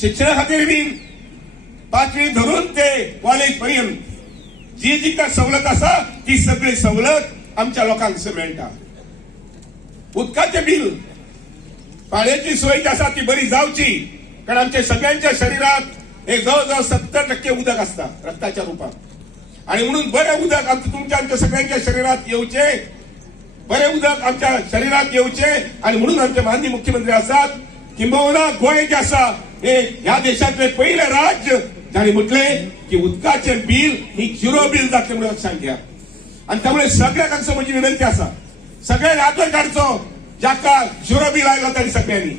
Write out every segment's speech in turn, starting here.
शिक्षणा खातीर बीन 5वी धरून ते कॉलेज पर्यंत जी काय सवलत आसा ती सगळी सवलत आमच्या लोकांक मेळटा. उदकाचे बिल पाण्याची सोय जी आसा ती बरी जावची, कारण आमच्या सगळ्यांच्या शरीरात एक जवळजवळ 70% उदक असता रक्ताच्या रूपात, आणि म्हणून बरे उदक आमच्या सगळ्यांच्या शरीरात येवचे, बरे उदक आमच्या शरीरात येवचे, आणि म्हणून आमचे माननीय मुख्यमंत्री आसात किंबहुना गोंय जे आसा हे ह्या देशातले पहिले राज्य जाणे म्हटले की उदकाचे बिल ही 0 बिल जातले म्हणून लक्षात घ्या. आणि त्यामुळे सगळ्यांक हांगसर म्हजी विनंती आसा, सगळ्यांनी हात काढचो जाका 0 बिल आयला ताणी सगळ्यांनी,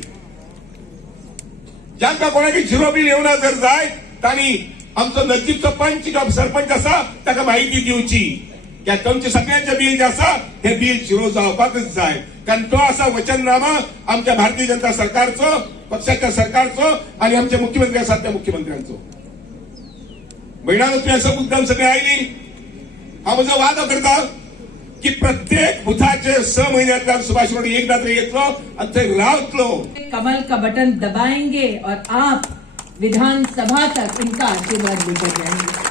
जांकां कोणाक 0 बिल येवना जर जाय तांणी आमचो नजदीकचो पंच किंवा सरपंच आसा ताका माहिती दिवची की तुमचे सगळ्यांचे बिल जे आसा हे बिल 0 जावपाकच जाय. कारण तो असा वचननामा आमच्या भारतीय जनता सरकारचो, पक्षाच्या सरकारचो आणि आमचे मुख्यमंत्री आसात त्या मुख्यमंत्र्यांचो. भयणानो तुम्ही असं मुद्दाम सगळे आयली, हा म्हजो वादो करता की प्रत्येक बुथाचे 6 महिन्यातल्यान सुभाष रोड एकदा तरी येतलो आणि थंय रावतलो. कमल का बटन दबाएंगे और आप विधानसभा तक इनका आशीर्वाद लेकर जाएंगे.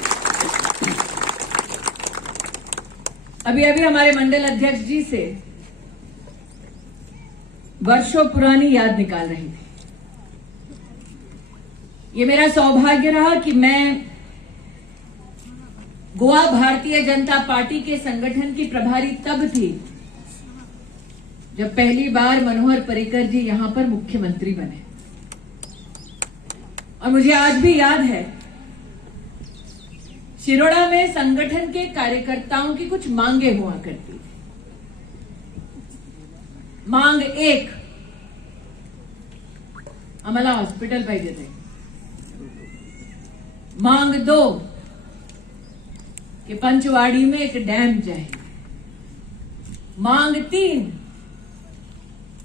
अभी हमारे मंडल अध्यक्ष जी से वर्षों पुरानी याद निकाल रही थी. ये मेरा सौभाग्य रहा कि मैं गोवा भारतीय जनता पार्टी के संगठन की प्रभारी तब थी जब पहली बार मनोहर पर्रिकर जी यहां पर मुख्यमंत्री बने. और मुझे आज भी याद है शिरोडा में संगठन के कार्यकर्ताओं की कुछ मांगे हुआ करती थी. मांग 1, आम्हाला हॉस्पिटल पाहिजे ते. मांग 2 कि पंचवाड़ी में एक डैम चाहिए. मांग 3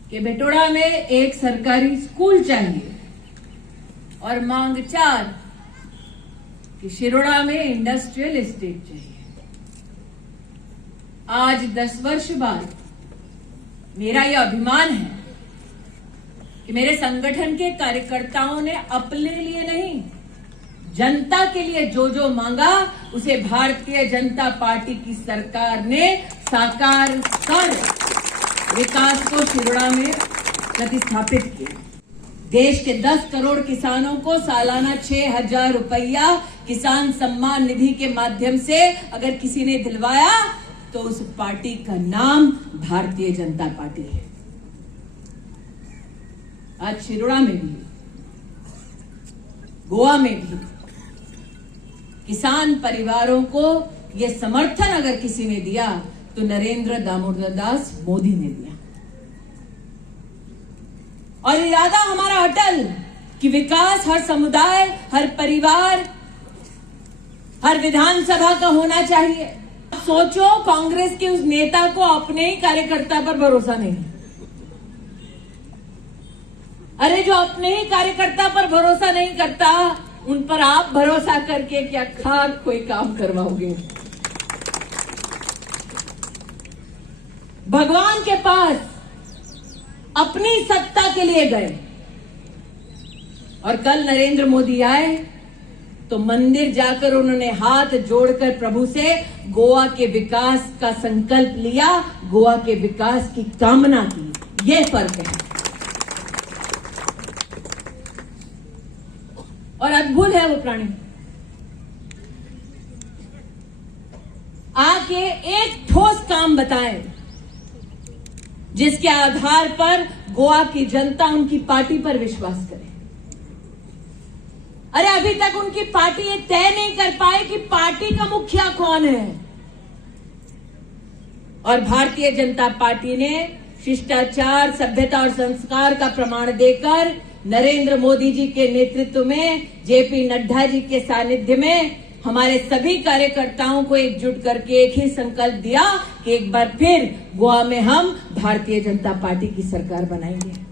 कि बेटोड़ा में एक सरकारी स्कूल चाहिए. और मांग 4 कि शिरोडा में इंडस्ट्रियल एस्टेट चाहिए. आज 10 वर्ष बाद मेरा यह अभिमान है कि मेरे संगठन के कार्यकर्ताओं ने अपने लिए नहीं, जनता के लिए जो जो मांगा उसे भारतीय जनता पार्टी की सरकार ने साकार कर विकास को शिरोडा में प्रतिस्थापित किया. देश के 10 करोड़ किसानों को सालाना 6,000 रुपया किसान सम्मान निधि के माध्यम से अगर किसी ने दिलवाया तो उस पार्टी का नाम भारतीय जनता पार्टी है. आज शिरोडा में भी, गोवा में भी किसान परिवारों को यह समर्थन अगर किसी ने दिया तो नरेंद्र दामोदर दास मोदी ने दिया. और इरादा हमारा अटल कि विकास हर समुदाय, हर परिवार, हर विधानसभा का होना चाहिए. सोचो, कांग्रेस के उस नेता को अपने ही कार्यकर्ता पर भरोसा नहीं. अरे जो अपने ही कार्यकर्ता पर भरोसा नहीं करता उन पर आप भरोसा करके क्या खाक कोई काम करवाओगे. भगवान के पास अपनी सत्ता के लिए गए और कल नरेंद्र मोदी आए तो मंदिर जाकर उन्होंने हाथ जोड़कर प्रभु से गोवा के विकास का संकल्प लिया, गोवा के विकास की कामना की. यह फर्क है. और अद्भुत है वो प्राणी, आके एक ठोस काम बताए जिसके आधार पर गोवा की जनता उनकी पार्टी पर विश्वास करे. अरे अभी तक उनकी पार्टी ये तय नहीं कर पाए कि पार्टी का मुखिया कौन है. और भारतीय जनता पार्टी ने शिष्टाचार, सभ्यता और संस्कार का प्रमाण देकर नरेंद्र मोदी जी के नेतृत्व में, जेपी नड्डा जी के सानिध्य में हमारे सभी कार्यकर्ताओं को एकजुट करके एक ही संकल्प दिया कि एक बार फिर गोवा में हम भारतीय जनता पार्टी की सरकार बनाएंगे.